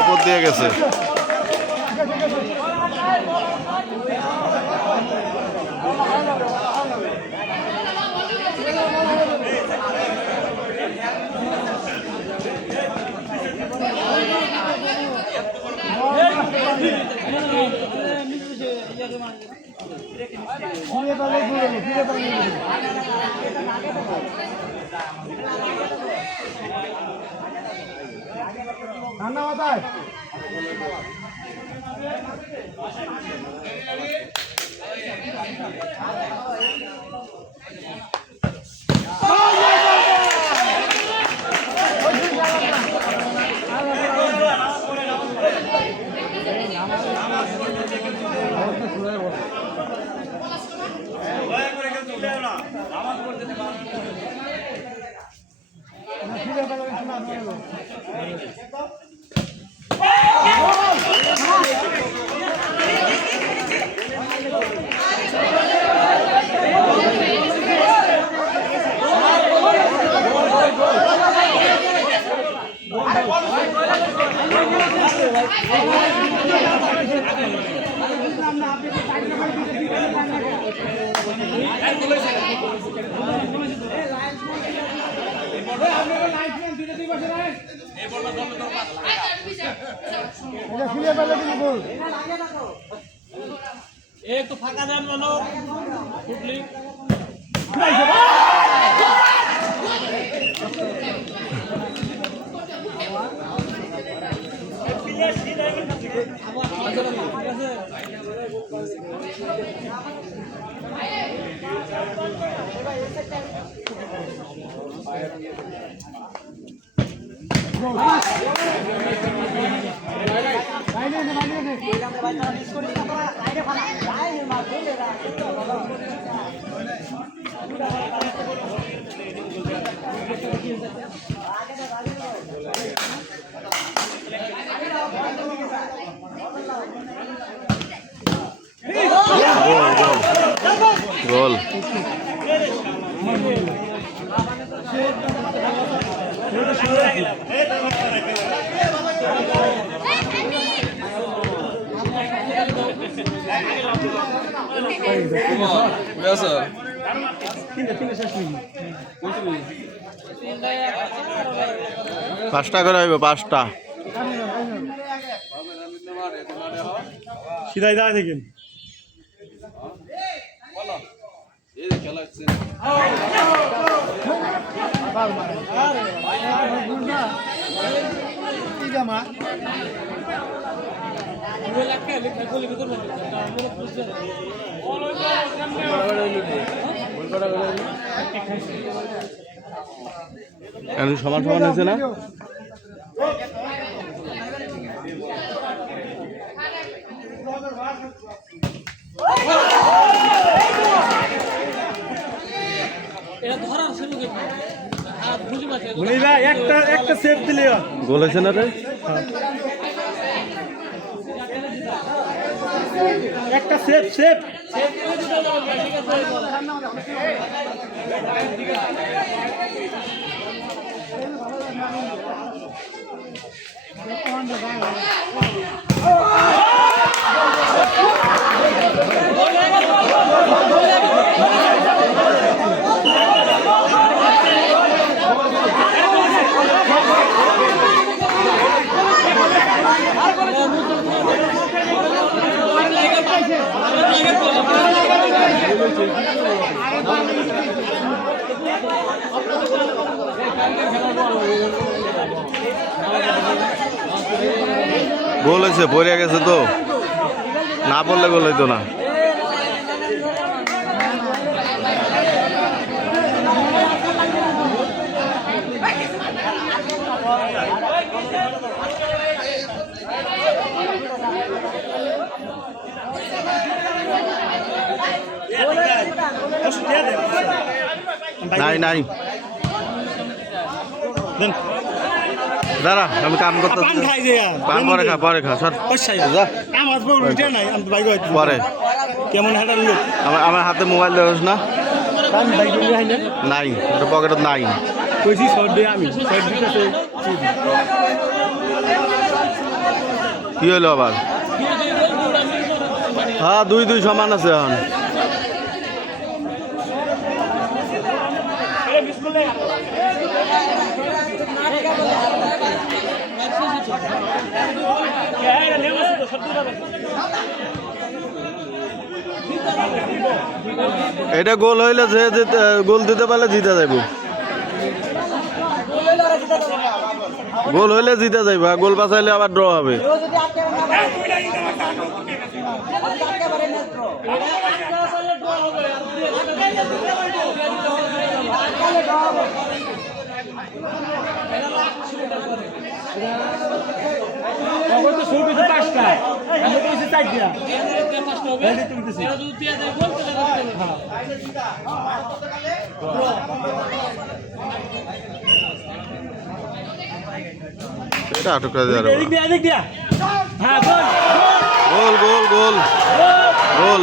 উপর দিয়ে গেছে। একটু ফাঁকা দেন বলো ফুটলি গোল। পাঁচটা করে হইব, পাঁচটা সিধাই দাঁড়ায় থাকেন। সমান সমান হয়েছে না? একটা সেভ দিলে গোল হয়েছে না রে? একটা সেভ সেভ গোল হয়েছে, পড়ে গেছে তো, না পড়লে গোল হইতো না। নাই নাই দাঁড়া, আমি কাম করতে পরে খা, পরে খা সর পরে। আমার হাতে মোবাইল দেওয়া না। আমি বাইক নিয়ে আইনে নাই ওটা পকেটত নাই কইছি শর্ট দিয়ে আমি শর্ট দিতেছে কি হলো আবার হ্যাঁ দুই দুই সমান আছে এখন এটা গোল হইলে যে গোল দিতে পারলে জিতে যাইব গোল হইলে জিতে যাইব আর গোল বাঁচাইলে আবার ড্র হবে এটা আটক করে দেওয়া গোল গোল গোল গোল